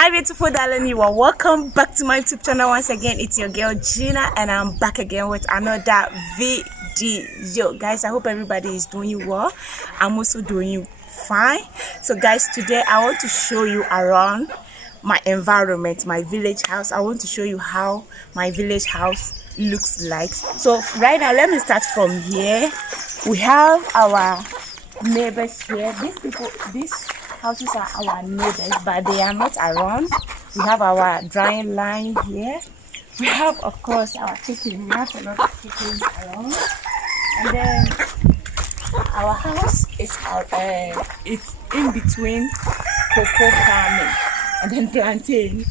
Hi beautiful darling, you are welcome back to my YouTube channel once again. It's your girl Gina and I'm back again with another video. Guys, I hope everybody is doing well. I'm also doing fine. So guys, today I want to show you around my environment, my village house. I want to show you how my village house looks like. So right now, let me start from here. We have our neighbors here. These houses are our neighbors, but they are not around. We have our drying line here. We have, of course, our chicken. We have a lot of chickens around. And then our house is it's in between cocoa farming and then plantain.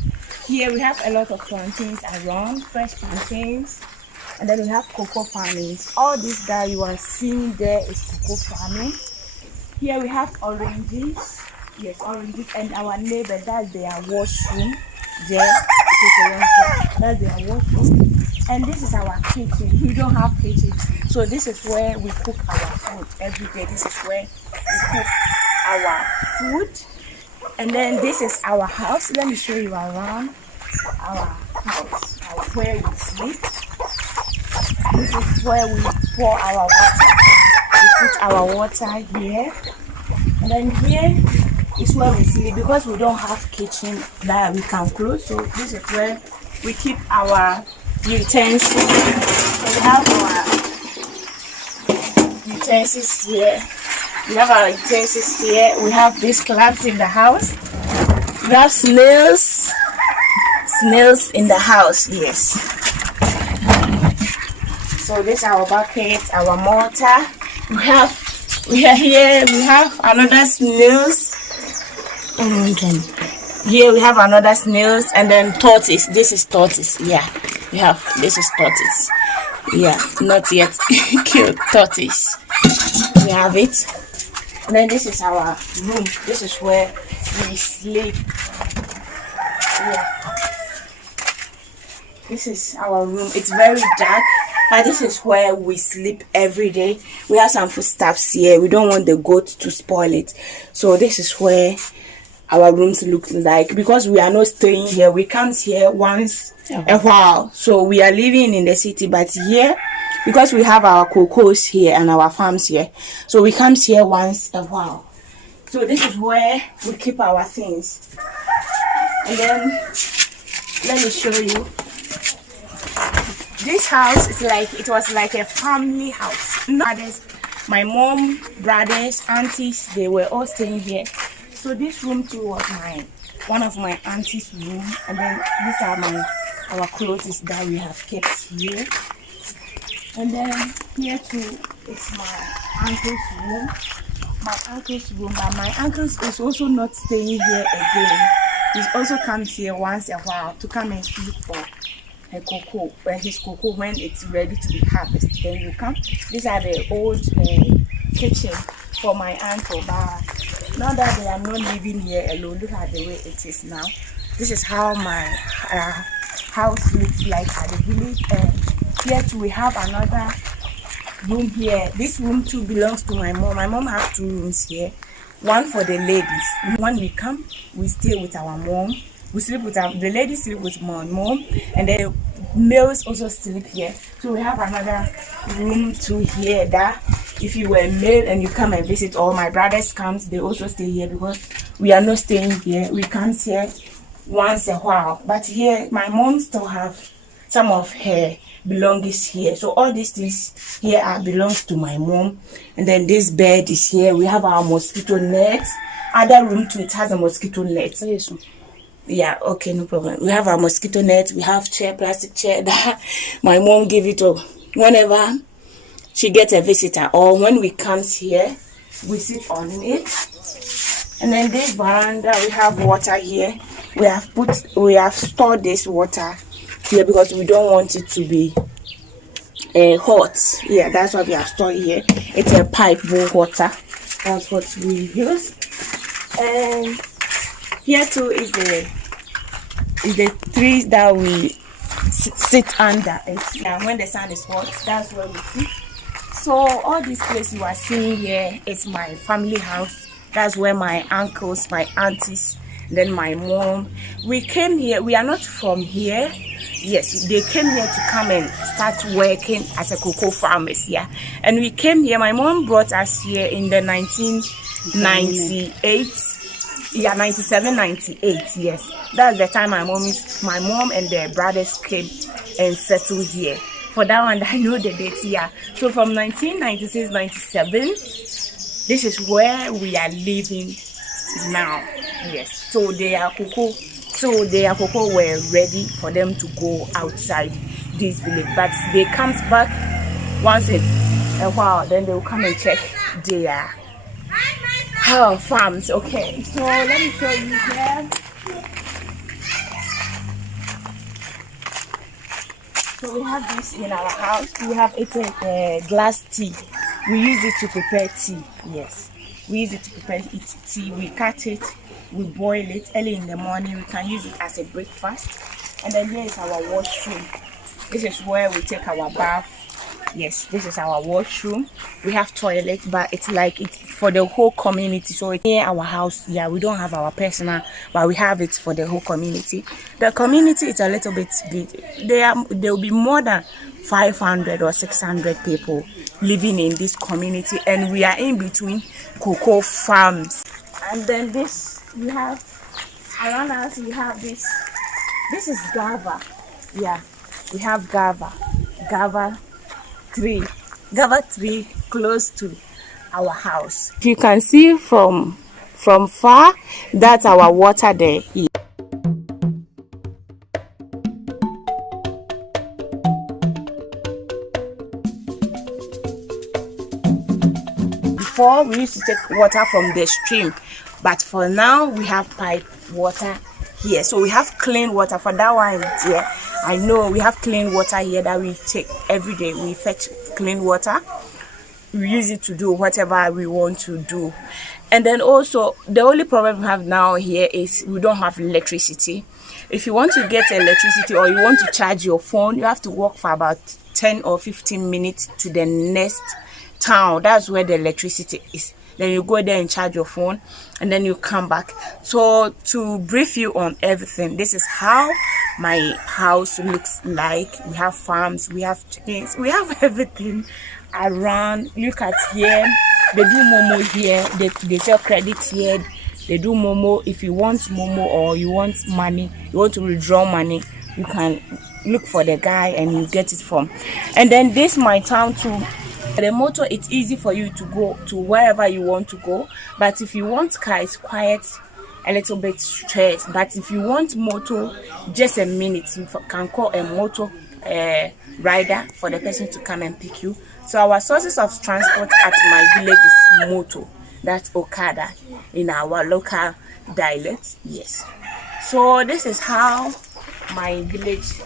Here we have a lot of plantains around, fresh plantains. And then we have cocoa farming. All this that you are seeing there is cocoa farming. Here we have oranges. Yes, oranges. And our neighbor, that's their washroom. There, that's their washroom. And this is our kitchen. We don't have kitchen. So this is where we cook our food every day. This is where we cook our food. And then this is our house. Let me show you around our house, where we sleep. This is where we pour our water. We put our water here. And then here is where we sleep because we don't have kitchen that we can close. So this is where we keep our utensils. So we have our utensils here. We have our utensils here. We have these clamps in the house. We have snails in the house. Yes. So this is our bucket, our mortar. We have another snails. Here we have another snails, and then tortoise. This is tortoise. Yeah, this is tortoise. Yeah, not yet killed tortoise. We have it. And then this is our room. This is where we sleep. Yeah. This is our room. It's very dark, but this is where we sleep every day. We have some foodstuffs here. We don't want the goat to spoil it. So this is where our rooms look like. Because we are not staying here, we come here once a while. So we are living in the city, but here, because we have our cocoas here and our farms here, so we come here once a while. So this is where we keep our things. And then let me show you. This house is it was like a family house. My mom, brothers, aunties, they were all staying here. So this room too was one of my auntie's room. And then these are our clothes that we have kept here. And then here too is my uncle's room. But my uncle is also not staying here again. He also comes here once a while to come and sleep for his cocoa when it's ready to be harvested. Then you come. These are the old kitchen for my uncle. But now that they are not living here alone, look at the way it is now. This is how my house looks like at the village. Here too we have another room here. This room too belongs to my mom. My mom has two rooms here. One for the ladies. When we come, we stay with our mom. We sleep with the ladies sleep with my mom, and the males also sleep here. So we have another room too here that if you were male and you come and visit, or my brothers comes, they also stay here because we are not staying here. We come here once a while. But here my mom still have some of her belongings here. So all these things here belongs to my mom. And then this bed is here. We have our mosquito net. Other room too, it has a mosquito net. Yeah, okay, no problem. We have our mosquito net. We have plastic chair that my mom gave it to whenever she gets a visitor, or when we come here, we sit on it. And then this veranda, we have water here. We have stored this water here because we don't want it to be hot. Yeah, that's what we have stored here. It's a pipe bowl water. That's what we use. And here too is the trees that we sit under. And when the sun is hot, that's where we sit. So all this place you are seeing here is my family house. That's where my uncles, my aunties, Then my mom, we came here. We are not from here. Yes, they came here to come and start working as a cocoa farmers. Yeah, and we came here. My mom brought us here in the 1998. Yeah, 97, 98. Yes, that's the time my mom and their brothers came and settled here. For that one, I know the date. Yeah, so from 1996, 97. This is where we are living now. Yes. So their cocoa were ready for them to go outside this village. But they come back once in a while, then they will come and check their farms. Okay. So let me show you here. So we have this in our house. We have it glass tea. We use it to prepare tea. Yes, we use it to prepare tea. We cut it, we boil it early in the morning. We can use it as a breakfast. And then here is our washroom. This is where we take our bath. Yes, this is our washroom. We have toilet, but it's like it's for the whole community. So it's near our house. Yeah, we don't have our personal, but we have it for the whole community. The community is a little bit big. There will be more than 500 or 600 people living in this community, and we are in between cocoa farms. And then this, we have around us. We have this. This is guava. Yeah, we have guava tree close to our house. If you can see from far, that's our water there. Before we used to take water from the stream, but for now we have pipe water here. So we have clean water for that one here. I know we have clean water here that we take every day. We fetch clean water. We use it to do whatever we want to do. And then also the only problem we have now here is we don't have electricity. If you want to get electricity or you want to charge your phone, you have to walk for about 10 or 15 minutes to the next town. That's where the electricity is. Then you go there and charge your phone, and then you come back. So to brief you on everything, this is how my house looks like. We have farms, we have chickens, we have everything around. Look at here. They do momo here. They sell credits here. They do momo. If you want momo or you want money, you want to withdraw money, you can look for the guy and you get it from. And then this my town too. The motor, it's easy for you to go to wherever you want to go. But if you want car, it's quiet, a little bit stressed. But if you want motor, just a minute, you can call a motor rider for the person to come and pick you. So our sources of transport at my village is motor. That's Okada in our local dialect. Yes. So this is how my village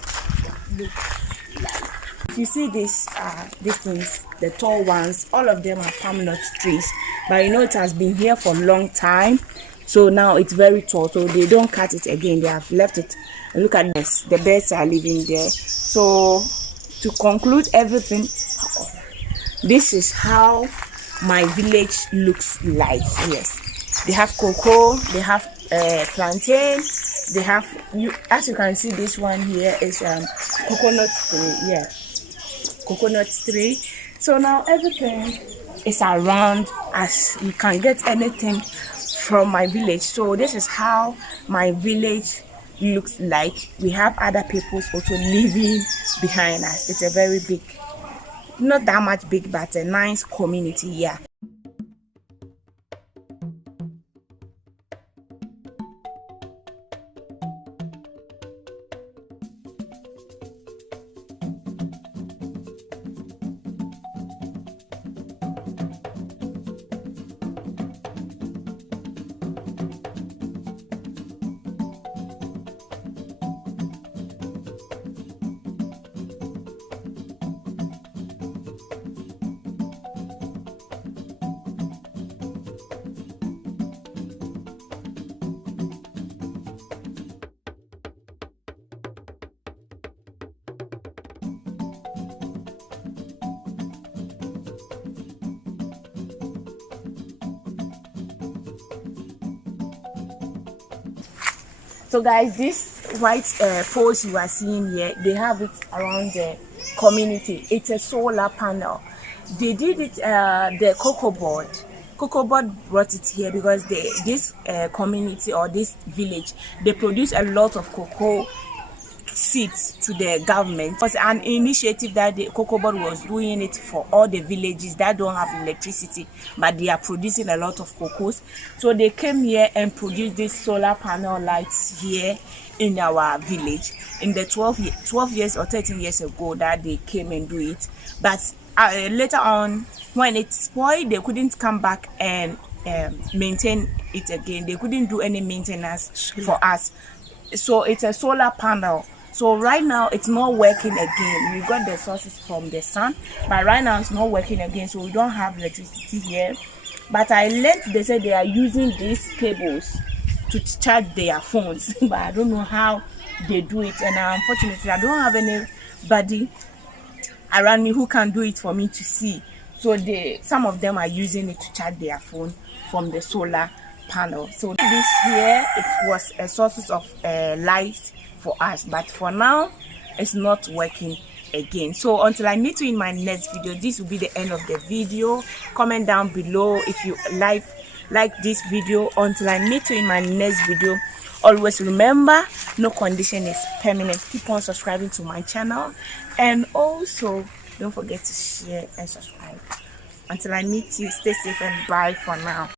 looks like. If you see these things, the tall ones, all of them are palm nut trees. But you know it has been here for a long time. So now it's very tall. So they don't cut it again. They have left it. And look at this. The birds are living there. So to conclude everything, this is how my village looks like. Yes. They have cocoa. They have plantain. They have, as you can see, this one here is coconut tree. Yeah. Coconut tree. So now everything is around us. You can get anything from my village. So this is how my village looks like. We have other peoples also living behind us. It's a very big, not that much big, but a nice community. Yeah. So guys, this white poles you are seeing here, they have it around the community. It's a solar panel. They did it the cocoa board brought it here because this community or this village, they produce a lot of cocoa seeds to the government. It was an initiative that the cocoa board was doing it for all the villages that don't have electricity, but they are producing a lot of cocoas. So they came here and produced this solar panel lights here in our village in the 12 years or 13 years ago that they came and do it. But later on, when it spoiled, they couldn't come back and maintain it again. They couldn't do any maintenance for us. So it's a solar panel. So right now it's not working again. We got the sources from the sun, but right now it's not working again. So we don't have electricity here. But I learned they said they are using these cables to charge their phones, but I don't know how they do it. And unfortunately, I don't have anybody around me who can do it for me to see. So some of them are using it to charge their phone from the solar panel. So this here, it was a source of light for us, but for now it's not working again. So until I meet you in my next video, this will be the end of the video. Comment down below if you like this video. Until I meet you in my next video, always remember, no condition is permanent. Keep on subscribing to my channel, and also don't forget to share and subscribe. Until I meet you, stay safe and bye for now.